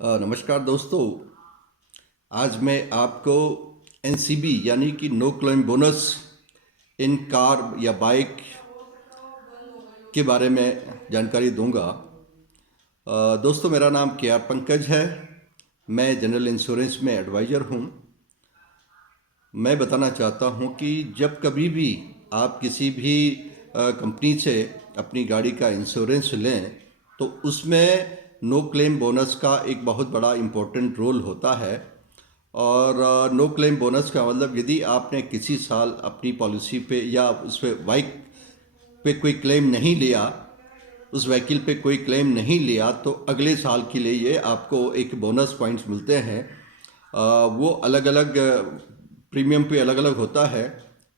नमस्कार दोस्तों। आज मैं आपको एनसीबी यानी कि no claim bonus in car या बाइक के बारे में जानकारी दूंगा। दोस्तों, मेरा नाम के आर पंकज है। मैं जनरल इंश्योरेंस में एडवाइज़र हूं। मैं बताना चाहता हूं कि जब कभी भी आप किसी भी कंपनी से अपनी गाड़ी का इंश्योरेंस लें तो उसमें नो क्लेम बोनस का एक बहुत बड़ा इम्पोर्टेंट रोल होता है। और नो क्लेम बोनस का मतलब यदि आपने किसी साल अपनी पॉलिसी पे या उस पे बाइक पे कोई क्लेम नहीं लिया, उस व्हीकल पे कोई क्लेम नहीं लिया, तो अगले साल के लिए ये आपको एक बोनस पॉइंट्स मिलते हैं। वो अलग अलग प्रीमियम पे अलग अलग होता है।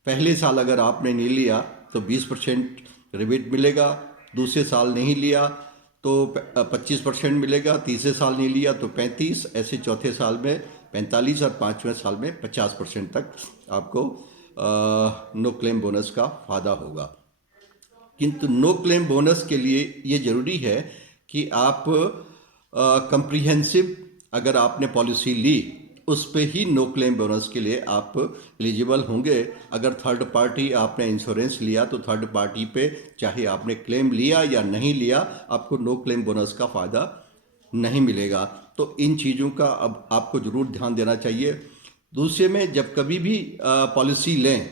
पहले साल अगर आपने नहीं लिया तो 20% रिबेट मिलेगा, दूसरे साल नहीं लिया तो 25% मिलेगा, तीसरे साल नहीं लिया तो 35, ऐसे चौथे साल में 45 और पाँचवें साल में 50% तक आपको नो क्लेम बोनस का फ़ायदा होगा। किंतु नो क्लेम बोनस के लिए ये ज़रूरी है कि आप कंप्रीहेंसिव अगर आपने पॉलिसी ली उस पे ही नो क्लेम बोनस के लिए आप एलिजिबल होंगे। अगर थर्ड पार्टी आपने इंश्योरेंस लिया तो थर्ड पार्टी पे चाहे आपने क्लेम लिया या नहीं लिया, आपको नो क्लेम बोनस का फ़ायदा नहीं मिलेगा। तो इन चीज़ों का अब आपको ज़रूर ध्यान देना चाहिए। दूसरे में, जब कभी भी पॉलिसी लें,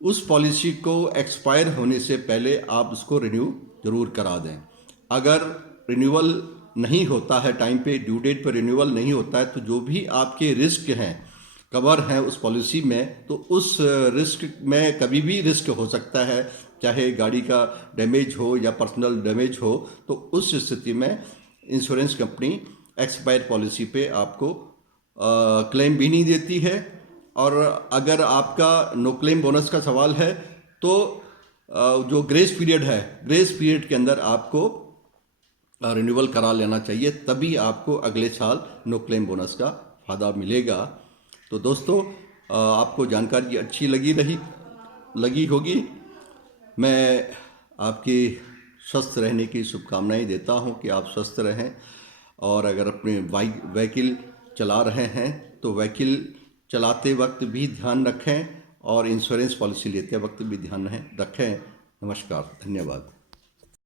उस पॉलिसी को एक्सपायर होने से पहले आप उसको रिन्यू ज़रूर करा दें। अगर रिन्यूअल नहीं होता है टाइम पे, ड्यू डेट पर रिन्यूअल नहीं होता है, तो जो भी आपके रिस्क हैं कवर हैं उस पॉलिसी में, तो उस रिस्क में कभी भी रिस्क हो सकता है, चाहे गाड़ी का डैमेज हो या पर्सनल डैमेज हो। तो उस स्थिति में इंश्योरेंस कंपनी एक्सपायर पॉलिसी पे आपको क्लेम भी नहीं देती है। और अगर आपका नो क्लेम बोनस का सवाल है तो जो ग्रेस पीरियड है, ग्रेस पीरियड के अंदर आपको रिन्यूअल करा लेना चाहिए, तभी आपको अगले साल नो क्लेम बोनस का फ़ायदा मिलेगा। तो दोस्तों, आपको जानकारी अच्छी लगी होगी। मैं आपकी स्वस्थ रहने की शुभकामनाएं देता हूं कि आप स्वस्थ रहें। और अगर अपने व्हीकल चला रहे हैं तो व्हीकल चलाते वक्त भी ध्यान रखें और इंश्योरेंस पॉलिसी लेते वक्त भी ध्यान रखें। नमस्कार, धन्यवाद।